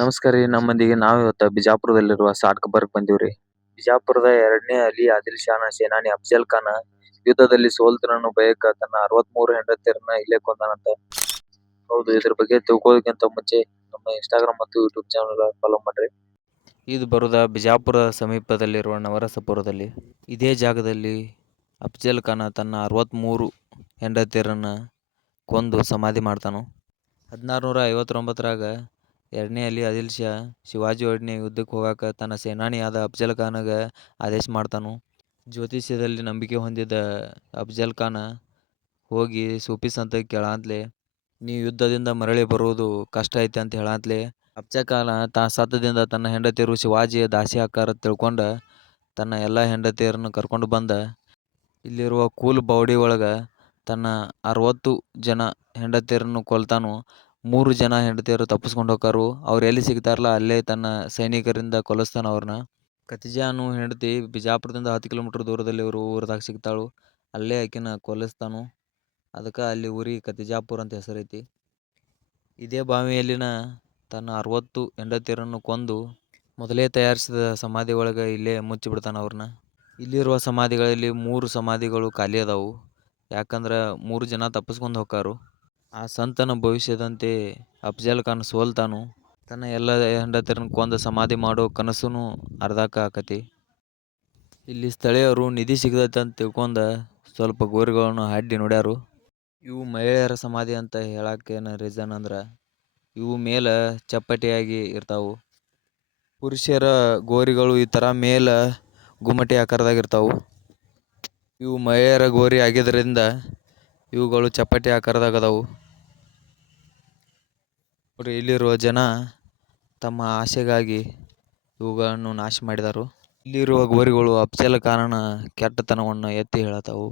ನಮಸ್ಕಾರ ರೀ. ನಮ್ಮಂದಿಗೆ ನಾವು ಇವತ್ತ ಬಿಜಾಪುರದಲ್ಲಿರುವ ಸಾಟ್ಕಬರ್ಗ್ ಬಂದೀವ್ರಿ. ಬಿಜಾಪುರದ 2ನೇ ಅಲಿ ಆದಿಲ್ ಶಾನ ಸೇನಾನಿ ಅಫ್ಜಲ್ ಖಾನ ಯುದ್ಧದಲ್ಲಿ ಸೋಲ್ತನನ್ನು ಬಯಕ ತನ್ನ 63 ಹೆಂಡತಿಯರನ್ನ ಇಲ್ಲೇ ಕೊಂದಾನಂತ. ಹೌದು, ಇದ್ರ ಬಗ್ಗೆ ತಿಳ್ಕೊಳ್ಳೋದಕ್ಕಿಂತ ಮುಂಚೆ ನಮ್ಮ ಇನ್ಸ್ಟಾಗ್ರಾಮ್ ಮತ್ತು ಯೂಟ್ಯೂಬ್ ಚಾನಲ್ ಫಾಲೋ ಮಾಡ್ರಿ. ಇದು ಬರುದ ಬಿಜಾಪುರ ಸಮೀಪದಲ್ಲಿರುವ ನವರಸಪುರದಲ್ಲಿ. ಇದೇ ಜಾಗದಲ್ಲಿ ಅಫ್ಜಲ್ ಖಾನ ತನ್ನ 63 ಹೆಂಡತಿಯರನ್ನ ಕೊಂದು ಸಮಾಧಿ ಮಾಡ್ತಾನು. 1659ರಾಗ 2ನೇ ಅಲಿ ಆದಿಲ್ ಶಾ ಶಿವಾಜಿ ಒಡನೆ ಯುದ್ಧಕ್ಕೆ ಹೋಗಾಕ ತನ್ನ ಸೇನಾನಿಯಾದ ಅಫ್ಜಲ್ ಖಾನಗ ಆದೇಶ ಮಾಡ್ತಾನು. ಜ್ಯೋತಿಷ್ಯದಲ್ಲಿ ನಂಬಿಕೆ ಹೊಂದಿದ ಅಫ್ಜಲ್ ಖಾನ ಹೋಗಿ ಸೂಫಿ ಸಂತಗೆ ಕೇಳಾಂತ್ಲೆ, ನೀ ಯುದ್ಧದಿಂದ ಮರಳಿ ಬರುವುದು ಕಷ್ಟ ಐತೆ ಅಂತ ಹೇಳಾಂತ್ಲೆ ಅಫ್ಜಲ್ ಖಾನ ತಾ ಸತ್ತದಿಂದ ತನ್ನ ಹೆಂಡತಿಯರು ಶಿವಾಜಿಯ ದಾಸಿ ಆಕಾರ ತಿಳ್ಕೊಂಡ ತನ್ನ ಎಲ್ಲ ಹೆಂಡತಿಯರನ್ನು ಕರ್ಕೊಂಡು ಬಂದ ಇಲ್ಲಿರುವ ಕೂಲ್ ಬೌಡಿ ಒಳಗ ತನ್ನ 60 ಜನ ಹೆಂಡತಿಯರನ್ನು ಕೊಲ್ತಾನು. 3 ಜನ ಹೆಂಡತಿಯರು ತಪ್ಪಿಸ್ಕೊಂಡು ಹೋಗ್ತಾರು. ಅವ್ರು ಎಲ್ಲಿ ಸಿಗ್ತಾರಲ್ಲ ಅಲ್ಲೇ ತನ್ನ ಸೈನಿಕರಿಂದ ಕೊಲಿಸ್ತಾನ ಅವ್ರನ್ನ. ಖತಿಜಾ ಅನ್ನೋ ಹೆಂಡತಿ ಬಿಜಾಪುರದಿಂದ 10 ಕಿಲೋಮೀಟರ್ ದೂರದಲ್ಲಿ ಊರದಾಗ ಸಿಗ್ತಾಳು. ಅಲ್ಲೇ ಆಕಿನ ಕೊಲಿಸ್ತಾನು. ಅದಕ್ಕೆ ಅಲ್ಲಿ ಊರಿಗೆ ಖತಿಜಾಪುರ ಅಂತ ಹೆಸರೈತಿ. ಇದೇ ಬಾವಿಯಲ್ಲಿನ ತನ್ನ 60 ಹೆಂಡತಿಯರನ್ನು ಕೊಂದು ಮೊದಲೇ ತಯಾರಿಸಿದ ಸಮಾಧಿ ಒಳಗೆ ಇಲ್ಲೇ ಮುಚ್ಚಿಬಿಡ್ತಾನ ಅವ್ರನ್ನ. ಇಲ್ಲಿರುವ ಸಮಾಧಿಗಳಲ್ಲಿ 3 ಸಮಾಧಿಗಳು ಖಾಲಿ ಅದಾವು. ಯಾಕಂದ್ರೆ 3 ಜನ ತಪ್ಪಿಸ್ಕೊಂಡು ಹೋಗ್ತಾರು. ಆ ಸಂತನ ಭವಿಷ್ಯದಂತೆ ಅಫ್ಜಲ್ ಖಾನ್ ಸೋಲ್ತಾನು. ತನ್ನ ಎಲ್ಲ ಹೆಂಡತಿಯರನ್ನು ಕೊಂದು ಸಮಾಧಿ ಮಾಡೋ ಕನಸುನು ಅರ್ಧಕ್ಕ ಆಕತಿ. ಇಲ್ಲಿ ಸ್ಥಳೀಯರು ನಿಧಿ ಸಿಗತೈತೆ ಅಂತ ತಿಳ್ಕೊಂಡ ಸ್ವಲ್ಪ ಗೋರಿಗಳನ್ನು ಅಡ್ಡಿ ನೋಡ್ಯಾರು. ಇವು ಮಹಿಳೆಯರ ಸಮಾಧಿ ಅಂತ ಹೇಳಕ್ಕೇನು ರೀಸನ್ ಅಂದ್ರೆ ಇವು ಮೇಲೆ ಚಪ್ಪಟೆಯಾಗಿ ಇರ್ತಾವು. ಪುರುಷರ ಗೋರಿಗಳು ಈ ಥರ ಮೇಲೆ ಗುಮ್ಮಟಿ ಆಕಾರದಾಗ ಇರ್ತಾವು. ಇವು ಮಹಿಳೆಯರ ಗೋರಿ ಆಗಿದ್ದರಿಂದ ಇವುಗಳು ಚಪ್ಪಟೆ ಆಕಾರದಾಗ ಅದಾವು. ಇಲ್ಲಿರುವ ಜನ ತಮ್ಮ ಆಸೆಗಾಗಿ ಇವುಗಳನ್ನು ನಾಶ ಮಾಡಿದರು. ಇಲ್ಲಿರುವ ಗೋರಿಗಳು ಅಫ್ಜಲ್ ಖಾನನ ಕೆಟ್ಟತನವನ್ನು ಎತ್ತಿ ಹೇಳತಾವು.